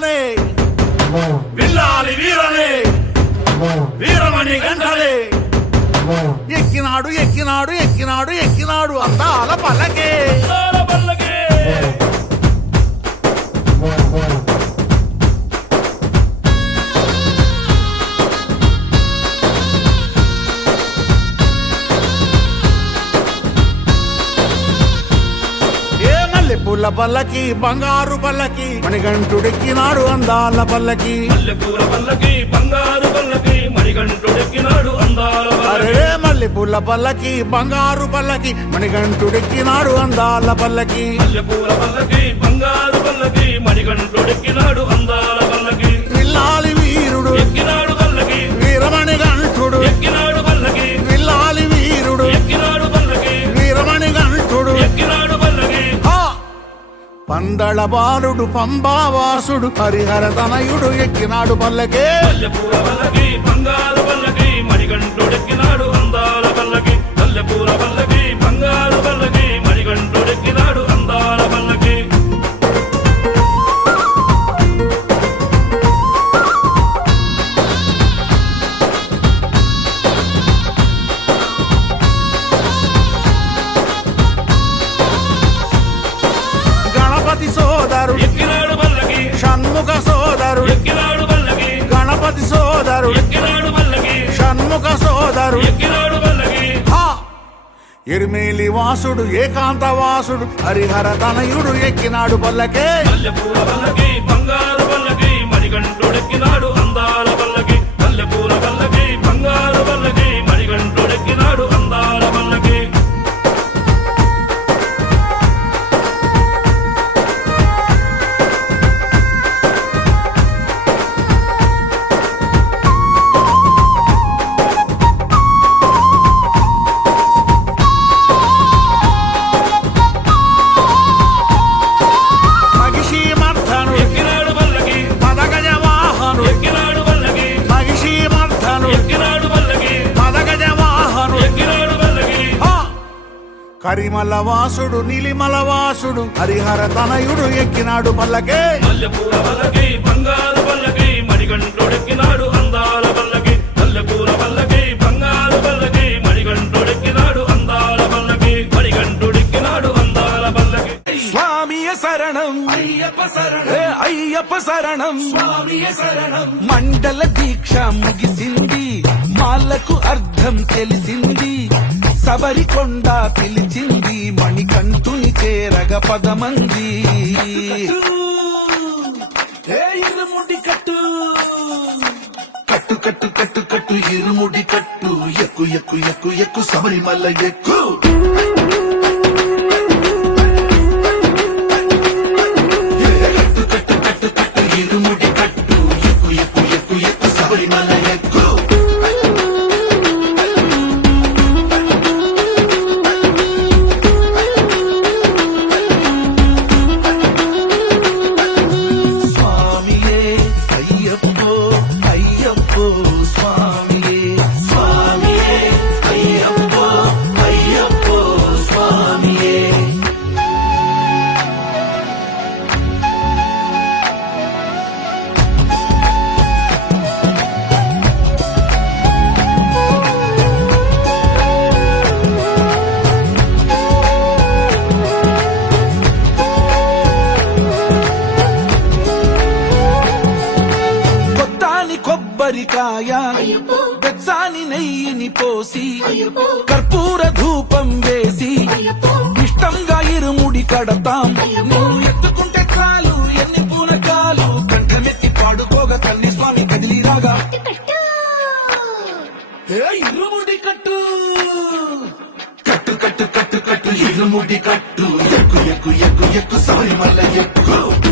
గంటలే విల్లాలి వీరనే వీరమణి గంటలే ఎక్కినాడు ఎక్కినాడు ఎక్కినాడు ఎక్కినాడు అందాల పల్లకే పూల పల్లకి బంగారు పల్లకి మణికంఠుడెక్కినాడు అందాల పల్లకి మల్లెపూల పల్లకి బంగారు పల్లకి మణికంఠుడెక్కినాడు అందాల అరే మల్లెపూల పల్లకి బంగారు పల్లకి మణికంఠుడెక్కినాడు అందాల పల్లకి మల్లెపూల పల్లకి బంగారు పల్లకి మణికంఠుడెక్కినాడు అందాల పల్లకి విల్లాలి వీరుడు ఎక్కినాడు పల్లకి వీరమణి గంఠుడు ఎక్కినాడు పల్లకి విల్లాలి వీరుడు ఎక్కినాడు పల్లకి వీరమణి గంఠుడు ఎక్కినాడు పల్లకి పందళ బాలుడు పంబావాసుడు హరిహర తనయుడు ఎక్కినాడు పల్లకే మల్లెపూల పల్లకి బంగారు పల్లకి మణికంఠుడెక్కినాడు అందాల పల్లకి మల్లెపూల పల్లకి బంగారు పల్లకి మణికంఠుడెక్కినాడు అందాల పల్లకి సోదరు ఎక్కినాడు పల్లకి షణ్ముఖ సోదరు ఎక్కినాడు పల్లకి గణపతి సోదరు ఎక్కినాడు పల్లకి షణ్ముఖ సోదరు ఎక్కినాడు పల్లకి ఎరిమేలి వాసుడు ఏకాంత వాసుడు హరిహర తనయుడు ఎక్కినాడు పల్లకే మల్లెపూల పల్లకి బంగారు పల్లకి మణికంఠుడెక్కినాడు అందాల పల్లకి మల్లెపూల పల్లకి బంగారు పల్లకి మణికంఠుడెక్కినాడు అందాల పల్లకి కరిమల వాసుడు నీలిమల వాసుడు హరిహర తనయుడు ఎక్కినాడు పల్లకే మల్లెపూల పల్లకి బంగారు పల్లకి మణికంఠుడెక్కినాడు అందాల పల్లకి మల్లెపూల పల్లకి బంగారు పల్లకి మణికంఠుడెక్కినాడు అందాల పల్లకి మణికంఠుడెక్కినాడు అందాల పల్లకి స్వామియ శరణం అయ్యప్ప శరణం అయ్యప్ప శరణం స్వామియ శరణం మండల దీక్ష ముగిసింది మాలకు అర్థం తెలిసింది శబరికొండ పిలిచింది మణికంఠుని చేరగ పదమంది ఇరుముడి కట్టు కట్టు కట్టు కట్టు కట్టు ఇరుముడి కట్టు ఎక్కు ఎక్కు ఎక్కు ఎక్కు శబరిమల ఎక్కు కట్టు కట్టు కట్టు కట్టు ఇరుముడి కట్టు ఎక్కు ఎక్కు ఎక్కు ఎక్కు శబరిమల ఎక్కు కొబ్బరికాయ బెచ్చాని నెయ్యిని పోసి కర్పూర ధూపం వేసి ఇష్టంగా ఇరుముడి కడతాం నువ్వు ఎత్తుకుంటే చాలు ఎన్ని పూనకాలు కంఠమెత్తి పాడుకోగా తల్లి స్వామి కదిలిరాగా ఇరుముడి కట్టు కట్టు కట్టు కట్టు కట్టు ఇరుముడి కట్టు ఎక్కు ఎక్కు ఎక్కు ఎక్కు శబరిమల ఎక్కు